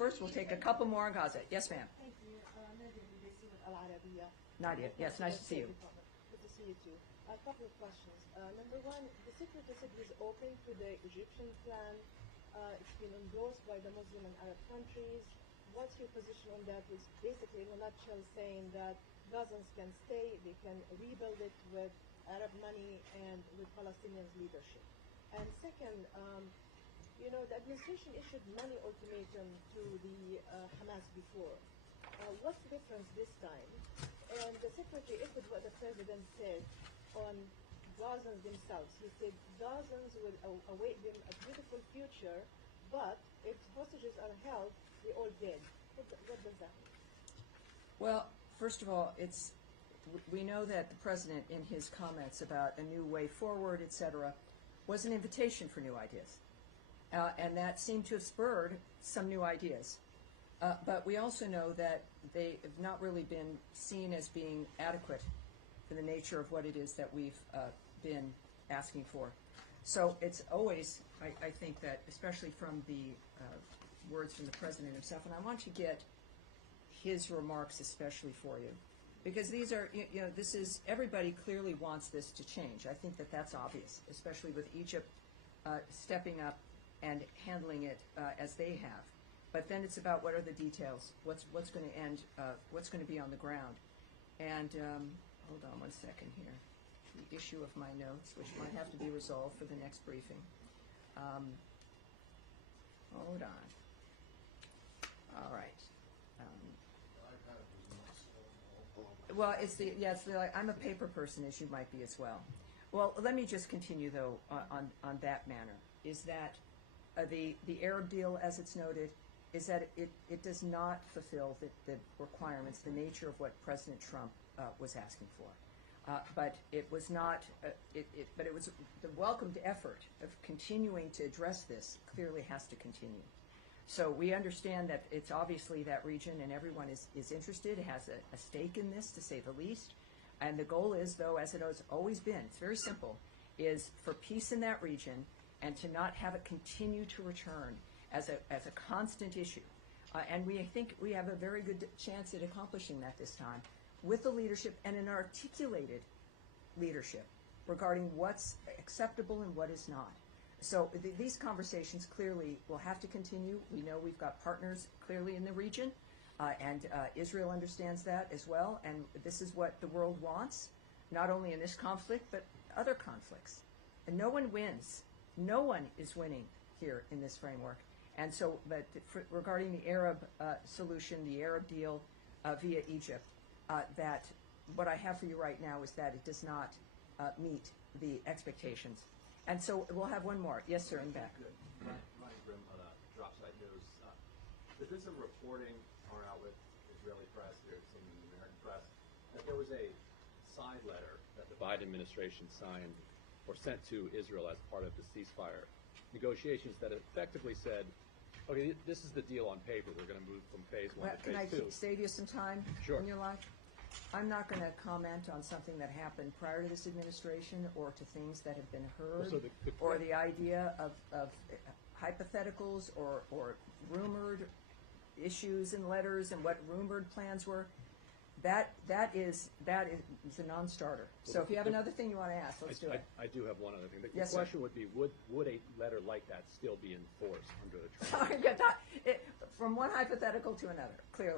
first we'll take a couple more on Gaza. Yes, ma'am. Thank you. Nadia, Nadia, yes, nice to see you. Good to see you too. A couple of questions. Number one, the Secretary said he's open to the Egyptian plan. It's been endorsed by the Muslim and Arab countries. What's your position on that? It's basically, in a nutshell, saying that Gazans can stay, they can rebuild it with Arab money and with Palestinians' leadership. And second, you know, the administration issued many ultimatums to the Hamas before. What's the difference this time? And the Secretary echoed what the President said on Gazans themselves. He said Gazans will await them a beautiful future, but if hostages are held, they're all dead. What does that mean? Well, first of all, we know that the President, in his comments about a new way forward, etc., was an invitation for new ideas. And that seemed to have spurred some new ideas. But we also know that they have not really been seen as being adequate for the nature of what it is that we've been asking for. So it's always, I think that, especially from the words from the President himself, and I want to get his remarks especially for you, because these are, you know, this is, everybody clearly wants this to change. I think that that's obvious, especially with Egypt stepping up and handling it as they have. But then it's about what are the details, what's going to end, what's going to be on the ground. And hold on one second here. The issue of my notes, which might have to be resolved for the next briefing. Hold on. All right. Well, I'm a paper person, as you might be as well. Well, let me just continue, though, on that manner, is that the Arab deal, as it's noted, is that it does not fulfill the requirements, the nature of what President Trump was asking for. But it was not, but it was the welcomed effort of continuing to address this clearly has to continue. So we understand that it's obviously that region and everyone is interested, has a stake in this, to say the least. And the goal is, though, as it has always been, it's very simple, is for peace in that region and to not have it continue to return as a constant issue. And we think we have a very good chance at accomplishing that this time with the leadership and an articulated leadership regarding what's acceptable and what is not. So these conversations clearly will have to continue. We know we've got partners clearly in the region, and Israel understands that as well. And this is what the world wants, not only in this conflict, but other conflicts. And no one wins. No one is winning here in this framework. And so, but regarding the Arab solution, the Arab deal via Egypt, that what I have for you right now is that it does not meet the expectations. And so we'll have one more. Yes, sir, in back. Good. Ryan Grimm on Dropside News. There's been some reporting on our outlet, Israeli press, there's some in the American press, that there was a side letter that the Biden administration signed or sent to Israel as part of the ceasefire negotiations that effectively said, okay, this is the deal on paper. We're going to move from phase one to phase two. Can I save you some time Sure. in your life? I'm not going to comment on something that happened prior to this administration or to things that have been heard, So or the idea of hypotheticals or rumored issues and letters and what rumored plans were. That is a non-starter. So if you have another thing you want to ask, let's do it. I do have one other thing. The Yes, question would be, would a letter like that still be enforced under the Trump? From one hypothetical to another, clearly.